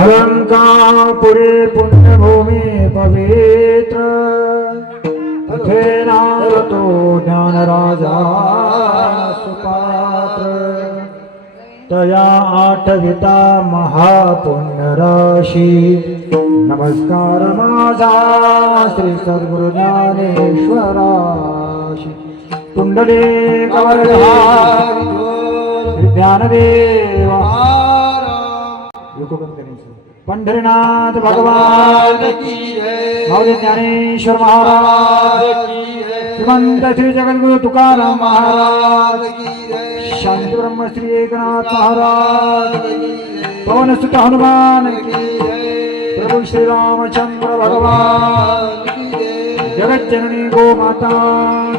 अलंकापुरी पुण्यभूमि पवित्र तथेनातो ज्ञानराजा सुपात्र तया आठविता महापुण्यराशी नमस्कार माझा श्री सद्गुरु ज्ञानेश्वराशी पुंडलिक ज्ञानदेव पंढरीनाथ भगवान की जय। माऊली ज्ञानेश्वर महाराज की जय। श्रीमंत श्री जगद्गुरु तुकाराम महाराज की जय। शांती ब्रह्म श्री एकनाथ महाराज की जय। पवन सुत हनुमान की जय। प्रभु श्री रामचंद्र भगवान की जय। जगत जननी गो माता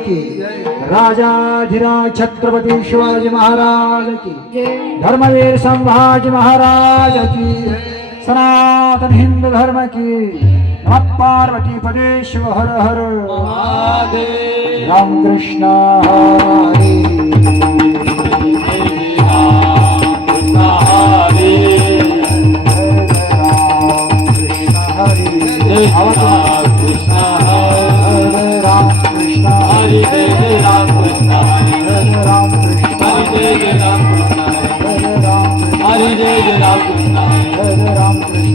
की जय। राजाधिराज छत्रपति शिवाजी महाराज की जय। धर्मवीर संभाजी महाराज की जय। सनातन हिंदू धर्म की नमः पार्वती पदे शिव हर हर महादेव। राम कृष्ण हरे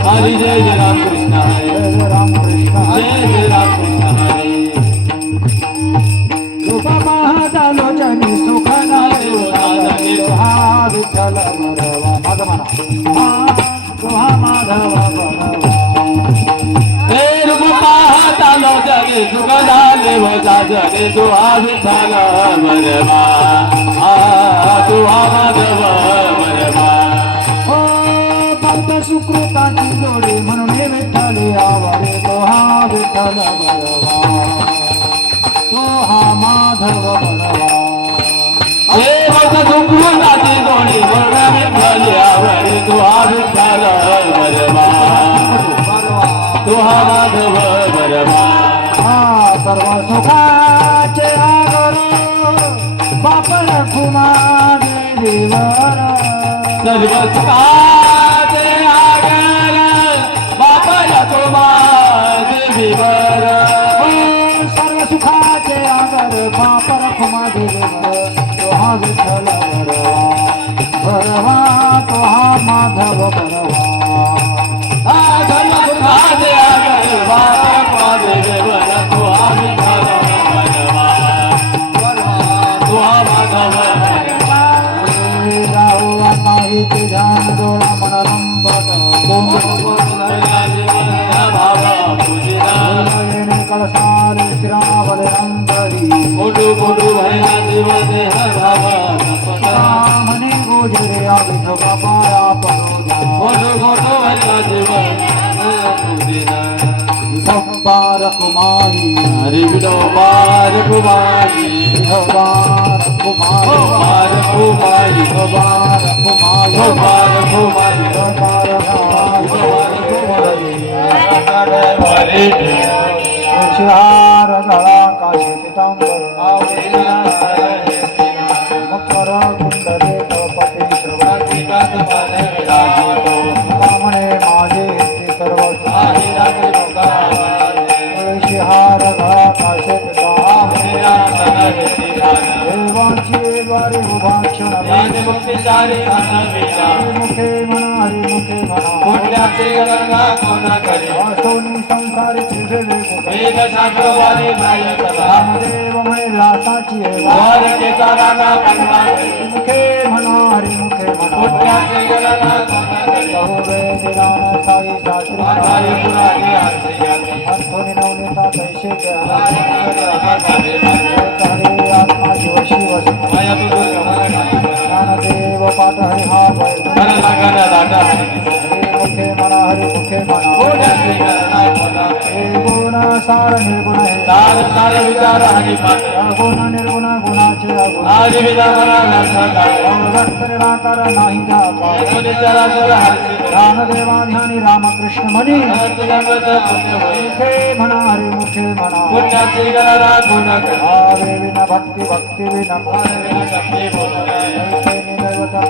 हरि जय जय राम कृष्ण हरे राम कृष्ण जय जय राम कृष्ण हरे। रूपा महादालोचनी सुखनारी हा विठ्ठल मरवा भगवान हा माधव हे रूप पाहता लोचनी सुखनारी होता जगे तू हा विठ्ठल मरवा तू हा माधव मरवा। सुकृताची जोडी म्हणून विठ्ठल आवडे तो हा विठ्ठल बळवा तो हा माधव बळवा। हे भक्त सुकृताची जोडी म्हणून विठ्ठल आवडे तो हा विठ्ठल बळवा तो हा माधव बळवा। हा सर्व सुखाचे आगर बाप रखुमा देवीवर सर्व सुखा सर्व सुखाचे आगर बाप रखुमा देवीवर तो हा विठ्ठल बळवा तो हा माधव बळवा। सर्व सुखाचे आगर बाप रखुमा देवीवर तो हा विठ्ठल बळवा तो हा माधव बळवा। राहू नाही ते ध्यान डोळा मनरंबत कळसारे श्रावण अंतरी मोठू मोठू भरला देव देह भावा म्हणे गोजरे आविठ बापाया परोजा मोठू मोठू भरला देव बार कुमारी हरि विडो बार कुमारी बार कुमारी बार कुमारी बार कुमारी बार कुमारी बार कुमारी शिहार गळा काशी पितांबर मकर कुंडले कपटी म्हणे माझे सर्व शिहार गळा काशी देवाची द्वारी उभा क्षण मुखे म्हणा हरी मुखे म्हणा सोनी संसारी रामदेव म्हणे व्यासाची मुखे म्हणा हरी मुखे म्हणा बहुवेदिरान साई शास्त्री अंथोनी नवनीता कैसे हरे आत्मा शिव शिव ज्ञानदेव पाठ हरि हा मुखे म्हणा हरी मुखे म्हणा गुण सार निर्गुण गुण निर्गुण गुणाचे निराकार नाही रामदेवा ध्यानी रामकृष्ण म्हणी मुखे म्हणा हरी मुखे म्हणा विना भक्ती भक्ती विना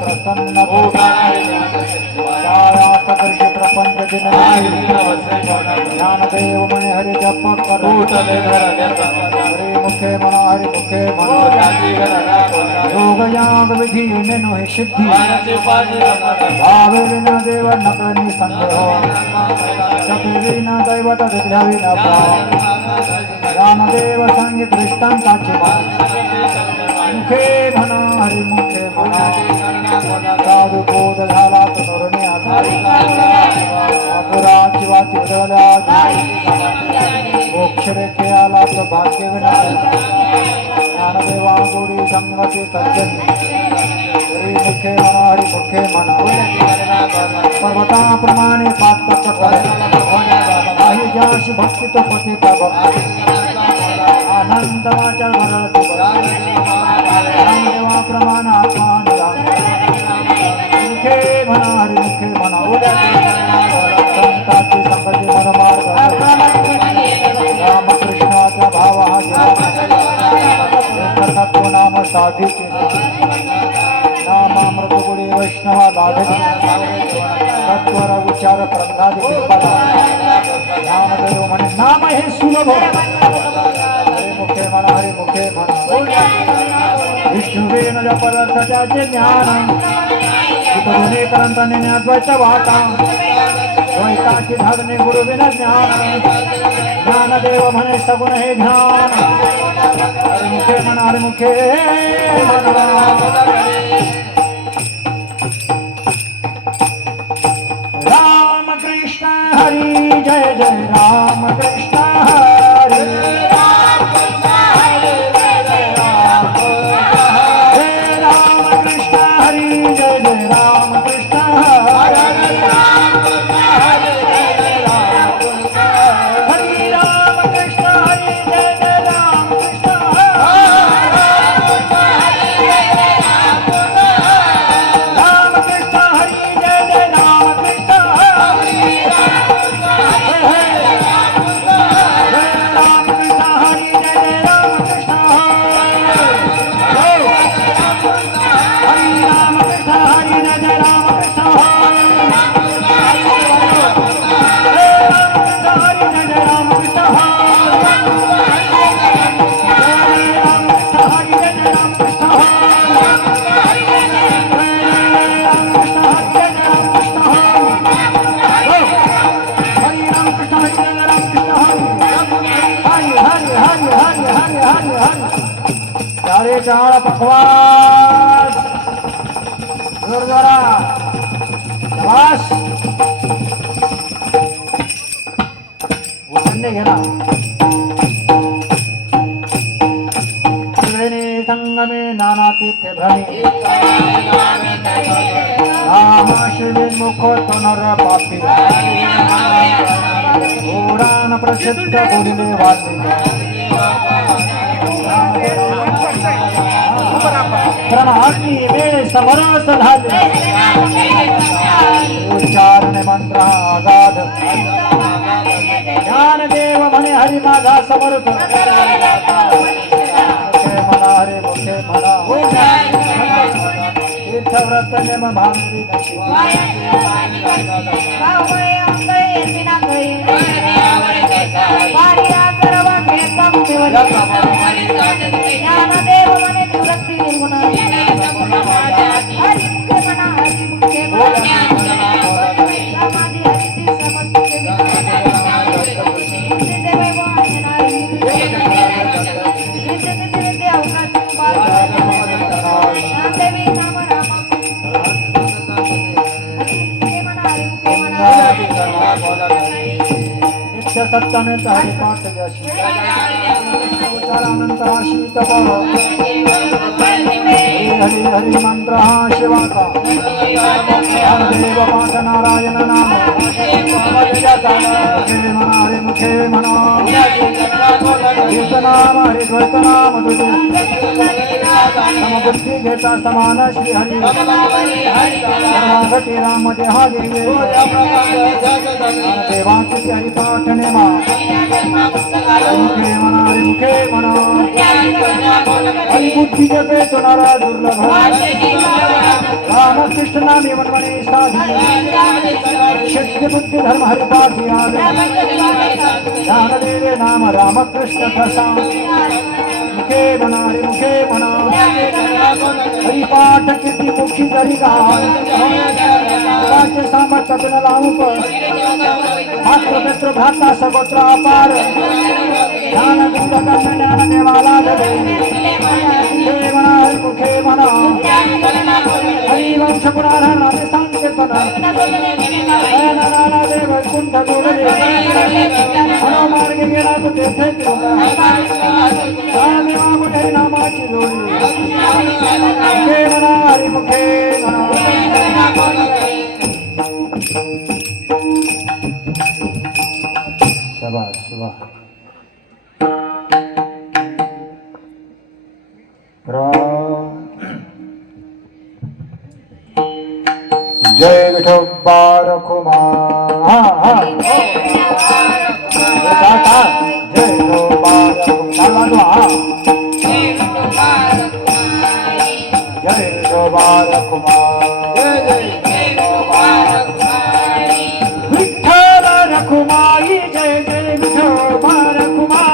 प्रसन्न पंचदिन आहे वसे कोणा ज्ञानदेव म्हणे हरी जप कर उठले घराण्याचा हरी मुखे म्हणा हरी मुखे म्हणा जाती घराणा कोणा योग याग विधी नेनो हे सिद्धी वाराचे पाणी रमण भावेली न देव नकळणी संदेह जपेली न दैवत विद्यावी न ज्ञानदेव सांगित दृष्टांताचे मुखे म्हणा हरी मुखे म्हणा साधू बोध झाला तो नरणे आतुराची वाटी उडवल्या मोक्ष रेखे आला तो भाग्य विना ज्ञानदेवा गोडी संगती सज्जन हरी मुखे म्हणा हरी मुखे म्हणा पर्वताप्रमाणे पाच काही ज्याशी भक्ती तो पतिता भक्ती आनंद वाचा भरती ज्ञानदेवाप्रमाण आत्मा मुखे म्हणा हरी मुखे म्हणा संताची संगती मनमार्ग रामकृष्णाचा भाव हा तत्व नाम साधीचे नामामृत गुडी वैष्णवा लाभे तत्वर विचार प्रसाद ज्ञानदेव म्हणे नाम हे सुलभ हरे मुखे म्हणा हरे मुखे म्हणा विष्णुवेन ज्या पदार्थ त्याचे ज्ञान दोन्ही करंताने अद्वैत वाटा द्वैताची धाडणे गुरुविन ज्ञान ज्ञानदेव म्हणे सगुण हे ज्ञान हरे मुखे म्हणा हरे मुखे राम कृष्ण हरी जय जय राम कृष्ण हरी राम कृष्ण हरी जय जय राम कृष्ण हरी राम कृष्ण हरी जय जय राम कृष्ण राम कृष्ण हरी जय जय राम कृष्ण राम कृष्ण हरी जय जय राम कृष्ण हरी राम कृष्ण हरी जय जय राम कृष्ण चारे चार पखवास जोरदारा शाबाश उठने घेना त्रिवेणी संगमे नाना तीर्थ भ्रमी रामाश्री मुखो नर पापी पुराण प्रसिद्ध गुडिले वाचले ब्रह्माग्नी में समरस झाले उच्चारणे मंत्र आगाध ज्ञानदेव म्हणे हरी माझा समर्थ मुखे म्हणा हरे मुखे म्हणा तीर्थव्रत नेम भांगरी ज्ञानदेव म्हणे तुरंत निर्गुण हरी मुखे म्हणा हरी मुखे समाधी हरिची समस्ये ज्ञानदेवी नाम राम नित्य सत्ताने हरी पाठ जशी उच्चारानंतर शीत हरी हरी मंत्र हा शिवाचा देव पाठ नारायण नाम हरे मुखे म्हणा कीर्तनाम हरे द्वैतनाम समबुद्धी घेता समान श्री हरी घटी राम देहा देवे देवांची हरी पाठ नेमा मुखे म्हणा हरे मुखे म्हणा हरी बुद्धी जपे तुनारा दुर्लभ रामकृष्ण नामे वनवने साधी बुद्धि धर्म हरिपाठी आदि ज्ञान देवे नाम रामकृष्ण प्रसाद मुखे मना रे मुखे मना हरिपाठ कीर्ती मुखी जरी गाय वाच्य सामर्थ तन लावू पर मात्र मित्र भ्राता सगोत्र अपार ज्ञान गुण कर्म ज्ञान देवाला धरे मुखे मना हरि मुखे मना हरिवंश पुराण नामे संकीर्तन नाना देव कुंठ जोडले मनोमार्गे गेला तो तेथे देवा कुठे नामाची लोणी मुखे मना हरि मुखे शाबाश शाबाश जय विठो बारकुमा जय विठो बारकुमा जय विठो बारकुमा विठ्ठल रखुमाई जय जय विठो बारकुमा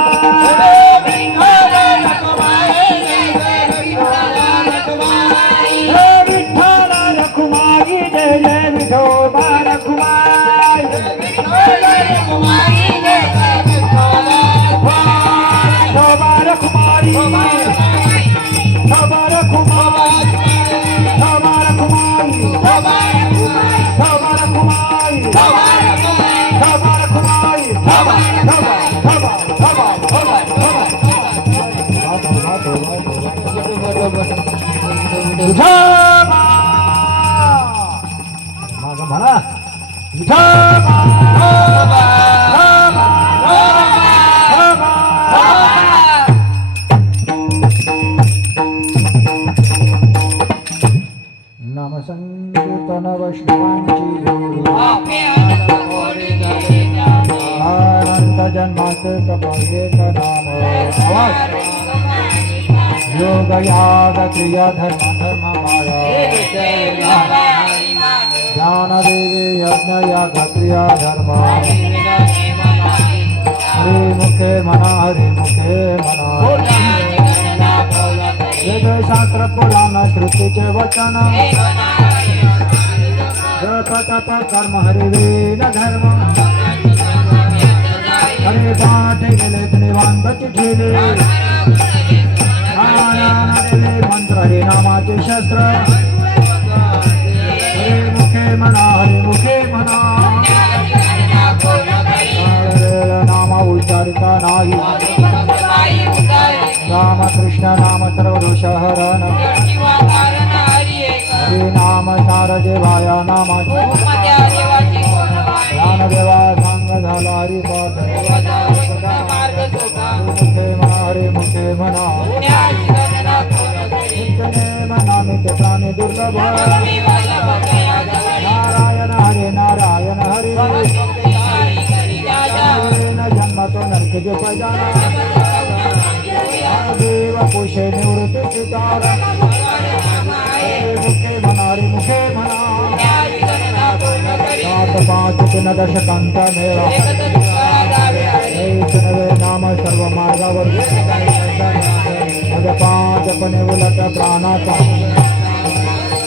म्हणा नाम संकीर्तन वैष्णवांची आनंद जन्माचे कपाळे नाम योग याग क्रिया धर्म धर्म माया ज्ञान देवी यज्ञ याग क्रिया धर्म हरि मुखे मना हरि मुखे मना वेद शास्त्र पुराण श्रुतीचे वचन जप तप कर्म हरि वेद धर्म हरे पाठ गेले निवांत चिठीले मंत्र हे नामाचे शस्त्र हरे मुखे मना हरे मुखे मना नाम उच्चारिता नाही राम कृष्ण नाम सर्वदोष हरण हरे नाम सार देवाया नामाचे ज्ञानदेवा सांग झाला हरिपाठ मुखे मना हरे मुखे मना नित्य प्राणी दुर्लभ नारायण हरे नारायण हरे जन्म तो नरक जो पजाना देव पोषे निवृत्ति सितार मुखे मना रे मुखे मना सात पांच तीन दश कंठ मेरा नाम सर्व मार्गावर पांच पणे उलट प्राणाचा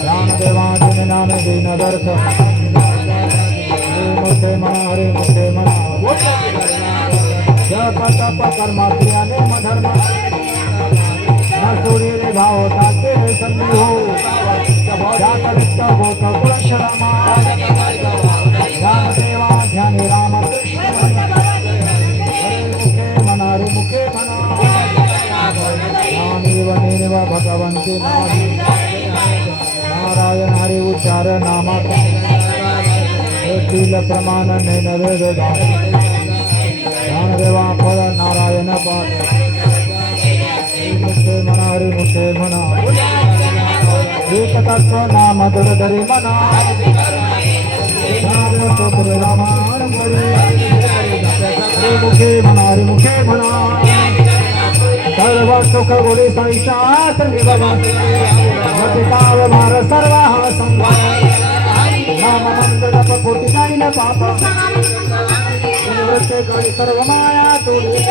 ज्ञानदेवाचे नाम दीन दर्श मुखे मना हरे मुखे मना जप तप कर्म क्रिया नेम धर्म न सूर्य रे भाव ताके संधि हो जात वित्त भोत कुलश्रमा ज्ञानदेवा ध्यान राम कृष्ण हरे मुखे मना रे मुखे मना नामेव भगवन्ति नारायण हरि उच्चार नाम प्रमाण नैन वेद ज्ञानदेवा फल नारायण पाठ मुखे मना हरि मुखे मना एक तत्व नाम दृढरी मना रामायण मुखे मना हरि मुखे मना सर्व सुख गुणी संशास्त्र काव भार सर्व नाम मंत्र जप कोटी पाप निवृत्त करी सर्व माया तोडी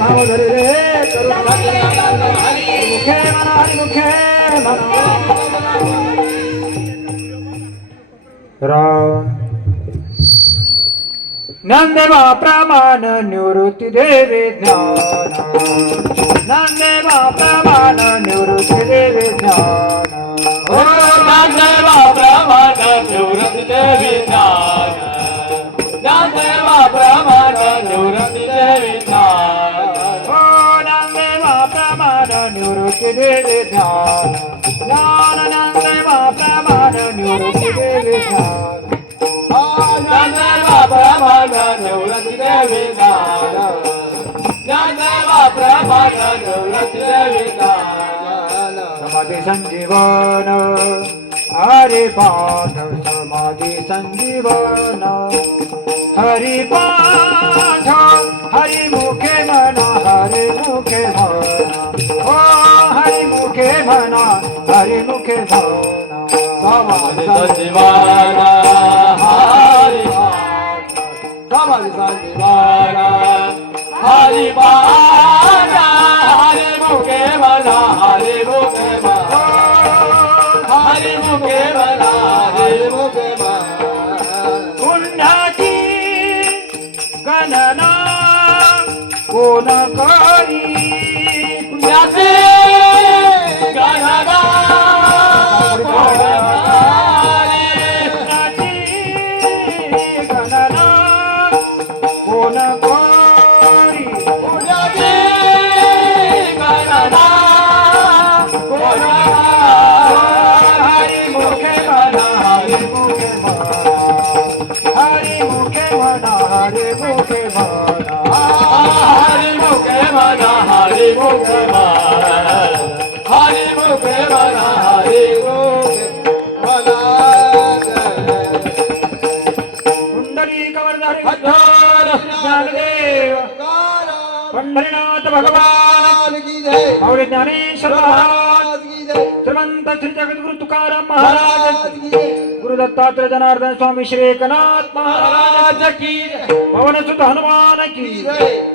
भाव धरी रे करू मुखे मना मुखे मना राम नंदेवा प्रमाण निवृत्ती देवी ज्ञान नंदेवा प्रमाण निवृत्ती देवी ज्ञान ओ ज्ञानदेवा प्रमाण निवृत्ती देवी ज्ञान ज्ञानदेवा प्रमाण निवृत्ती देवी ज्ञान ओ नंदेवा प्रमाण निवृत्ती देवी ज्ञान ज्ञान नंदेवा प्रमाण निवृत्ती देवी ज्ञान ज्ञानदेवा प्रमाण निवृत्ती देवी ज्ञान ज्ञानदेवा प्रमाण निवृत्ती देवी ज्ञान समाधी संजीवन हरि पाठ समाधी संजीवन हरि पाठ हरि मुखे मना हरि मुखे मना ओ हरि मुखे मना हरि मुखे मना समाधी संजीवन हरि पाठ समाधी संजीवन हरि पाठ हरि मुखे मना हरि मुखे मना हरि मुखे मना हरि मुखे मना पुण्याची गणना कोण करी पुण्याची गणना कोण करी पुण्याची गणना कोण करी पुण्याची गणना कोण हरी मुखे म्हणा हरी मुखे म्हणा हरी मुखे म्हणा हरी मुखे म्हणा हरि मुखे मना हरि मुखे मना हरि मुखे मना हरि मुखे मना कुंडली कवरधारी हर ज्ञानदेव पंढरीनाथ भगवान माऊली ज्ञानेश्वर महाराज श्रीमंत श्री जगद्गुरु तुकाराम महाराज गुरु दत्तात्रय जनार्दन स्वामी श्री एकनाथ महाराज की पवन सुत हनुमान की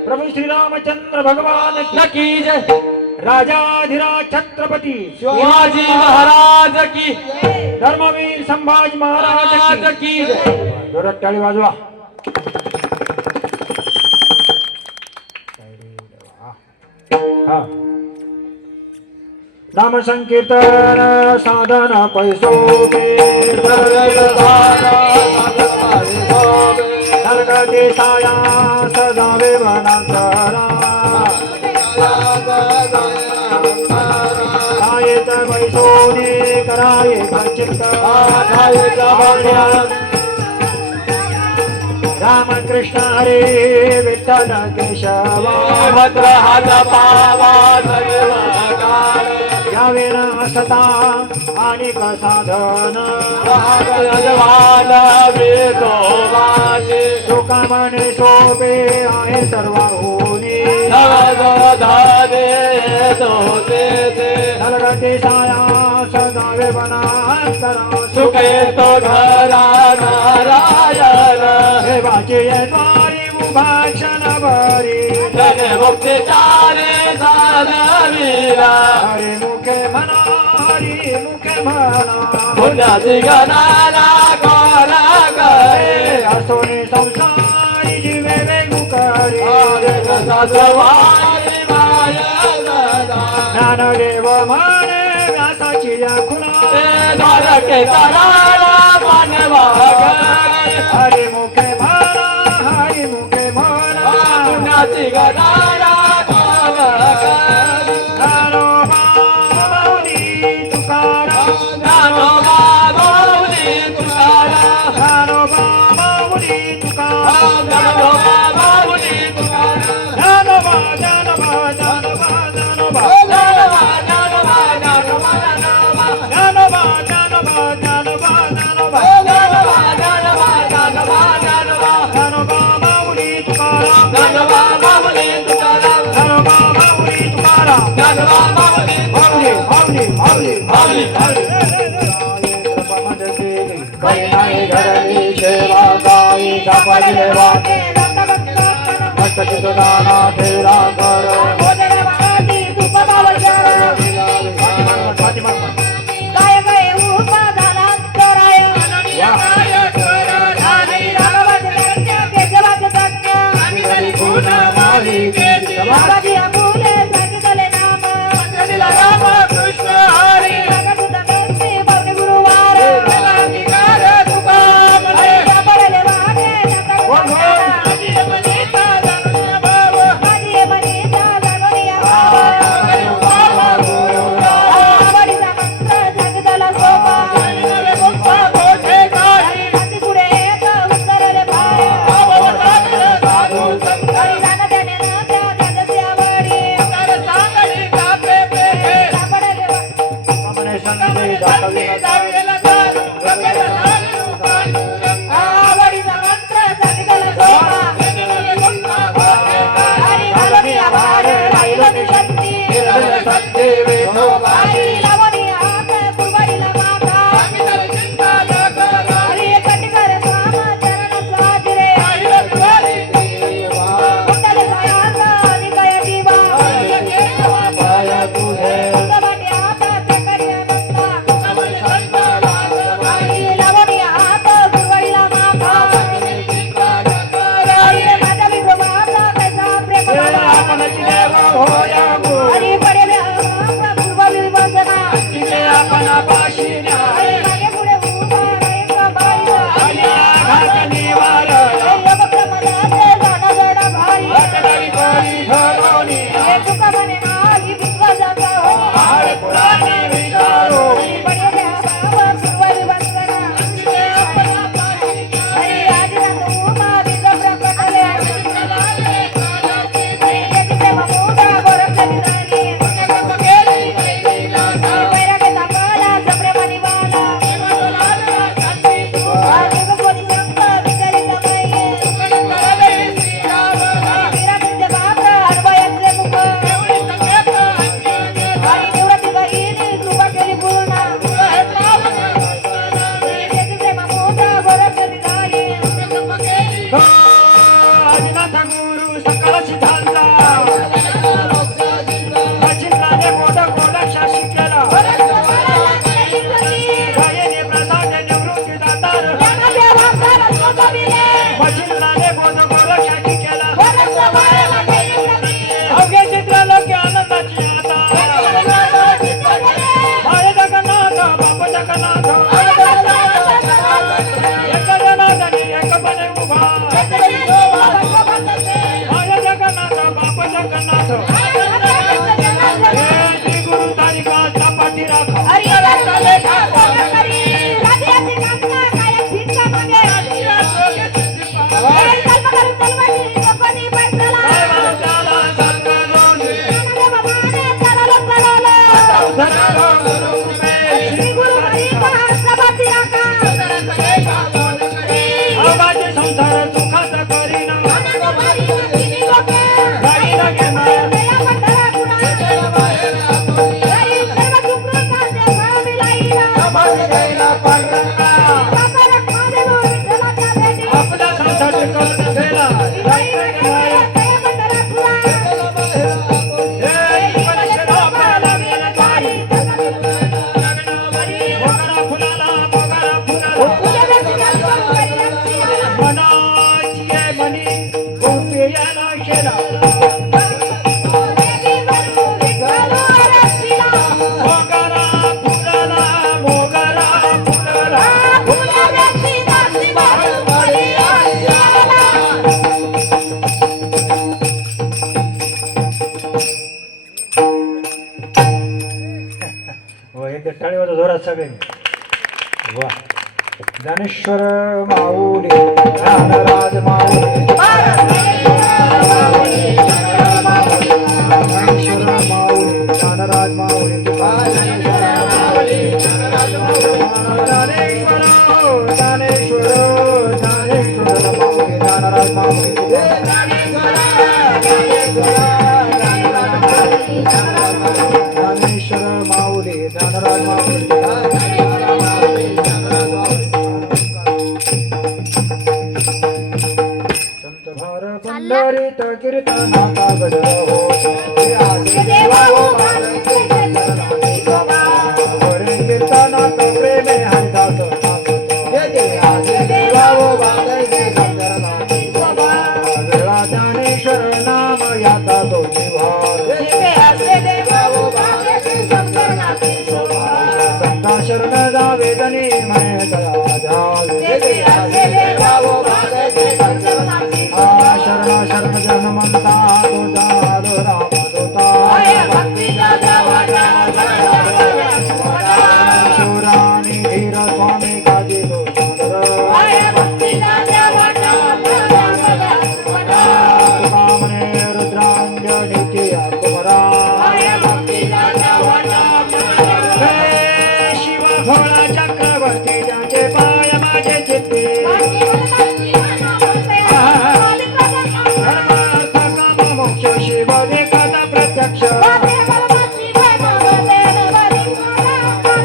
प्रभु श्री रामचंद्र भगवान की जय राजाधिराज छत्रपती शिवाजी महाराज की धर्मवीर संभाजी महाराज की जय जोरात टाळी वाजवा हा नाम संकीर्तन साधन पैसोबे नरगती साया सदावे वनांतरा सायेत पैसोने कराये चित्त राम कृष्ण हरे विठ्ठल केशव भद्र हात पावा सर्व काळ यावे न असता आणि साधन भगवान वेदो वाचे लोकामने शोभे आहे सर्व होनी नवधारे दोते नरगती साया सदावे वनांतरा सुखे तो घरा नारायण देवाची द्वारी उभा क्षणभरी जन मुक्ती चारे साधवीरा हरी मुखे म्हणा हरी मुखे म्हणा पुण्याची गणाला कोरा करे असोने संसारी जीवे वेगुकरी सवारी माया ज्ञानदेव माने व्यासाची या खुणा द्वारके कराला मानवा हरी मुखे म्हणा हरी मुखे म्हणा पुण्याची गणाला ज्ञानोबा माऊली तुकाराम ज्ञानोबा माऊली तुकाराम ज्ञानोबा माऊली तुकाराम ज्ञानोबा माऊली तुकाराम ज्ञानोबा ज्ञानोबा ज्ञानोबा ज्ञानोबा ज्ञानोबा ज्ञानोबा ज्ञानोबा ज्ञानोबा ज्ञानोबा ज्ञानोबा ज्ञानोबा सापडले वाटे दाना फेरा कर काय काय उभा झाला चराय बाबाजी आपुले सांगितले नाम कृष्ण हरी गुरुवार सापडले वाटे टाळीवाजा जोरात सगळे वा ज्ञानेश्वर माऊली ज्ञानराज माऊली ज्ञानेश्वर माऊली ज्ञानराज माऊली पंढरीत कीर्तनाचा गजर होतो देवा ओ बालकी चंद्रनाथी शोभा हरे कीर्तनात प्रेमे हरिदास देवा ओ बालकी चंद्रनाथी शोभा वेळा ज्ञानेश्वर नाम याचा तो जीवा देवा ओ बालकी चंद्रनाथी शोभा संता शरण जावे धनी म्हणे दया द्यावे देवा ओ बालकी चंद्रनाथी शोभा शरण शरण जन म्हणता तुझा राम दोता शिवराणी धीर स्वामी काजी तो सुदामने रुद्रांजनीची कुमरा शिव भोळा चक्रवर्ती ज्याचे पाय माझे चित्ते धर्मार्थ काम मोक्ष शिव देखत प्रत्यक्ष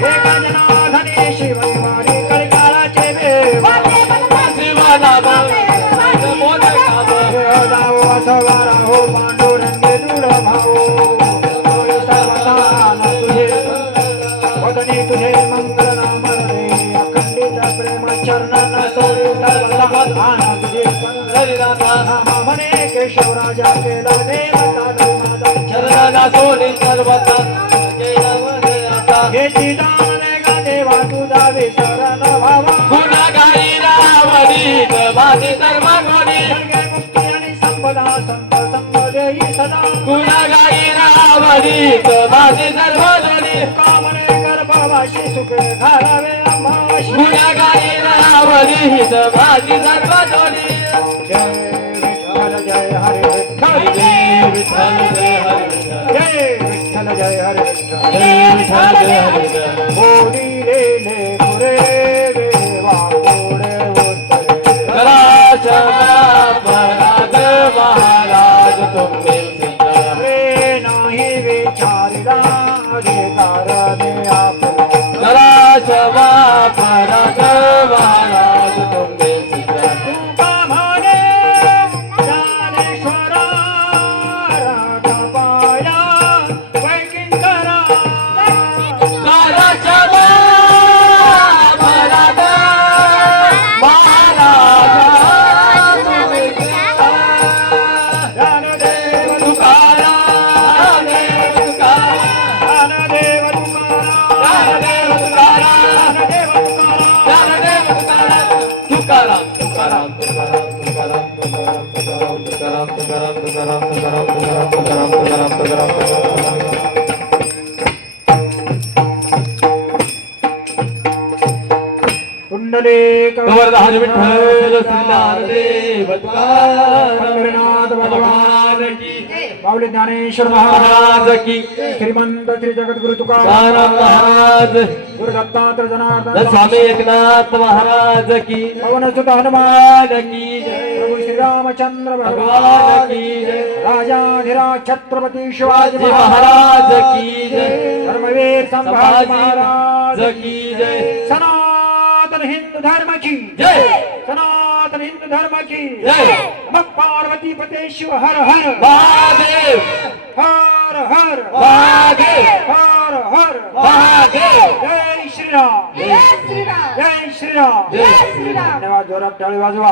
एका जनार्दनी शिव निवारी कलिकाळाचे देव जाओ अथवा राहो पांडुरंगे दृढ भाऊ सर्वदान तुझे वदनी तुझे मंगल नाम रे अखंडित प्रेम चरण सोडी सर्वदान तुझे म्हणे केशव राजा केला देवता माझा शरणाला सोडी सर्वता घेती दान दे गा देवा तुझा विसरण भावा गुणगाई रावणीत माझी सर्व गुणी सर्गे मुक्ती आणि संपदा संत संग देई सदा गुणगाई रावणीत माझी सर्व गुणी कामने गर्भवाशी सुखे घालावे अंबाशी गुणगाई रावणीत माझी सर्व गुणी जय विठ्ठल जय हरे विठ्ठल जय विठ्ठल जय हरी जय विठ्ठल जय हरे विठ्ठल जय विठ्ठल जय हरी होडी लेले पुरे देवा पुढे उत्तरे पराग महाराज तुम्ही रे नाही विचारिला अधिकार दे आपला जरा पराग महाराज तुम्ही तुका म्हणे ज्ञानेश्वरा राधा पाया वैकिंकरा ज्ञानदेव तुकाराम ज्ञानदेव पुंडलिक गोवर्धन विठ्ठल श्रीनाथदेव तुकाराम भगवान की माऊली ज्ञानेश्वर महाराज महाराज की श्रीमंत श्री जगद्गुरु तुकाराम तुकाराम महाराज गुरु दत्तात्रय जनार्दन स्वामी एकनाथ महाराज की पवन सुत हनुमान महाराज की जय प्रभु श्री रामचंद्र भगवान भगवान की जय राजाधिराज छत्रपति शिवाजी शिवाजी महाराज की जय धर्मवीर संभाजी संभाजी महाराज महाराज की जय सनातन हिंदू धर्म की जय सनातन हिंदू धर्म की जय नमः पार्वती पते शिव हर हर महादेव हर हर महादेव हर हर महादेव जय श्रीराम जय श्रीराम जय श्रीराम जय श्रीराम धन्यवाद जोरात टाळी वाजवा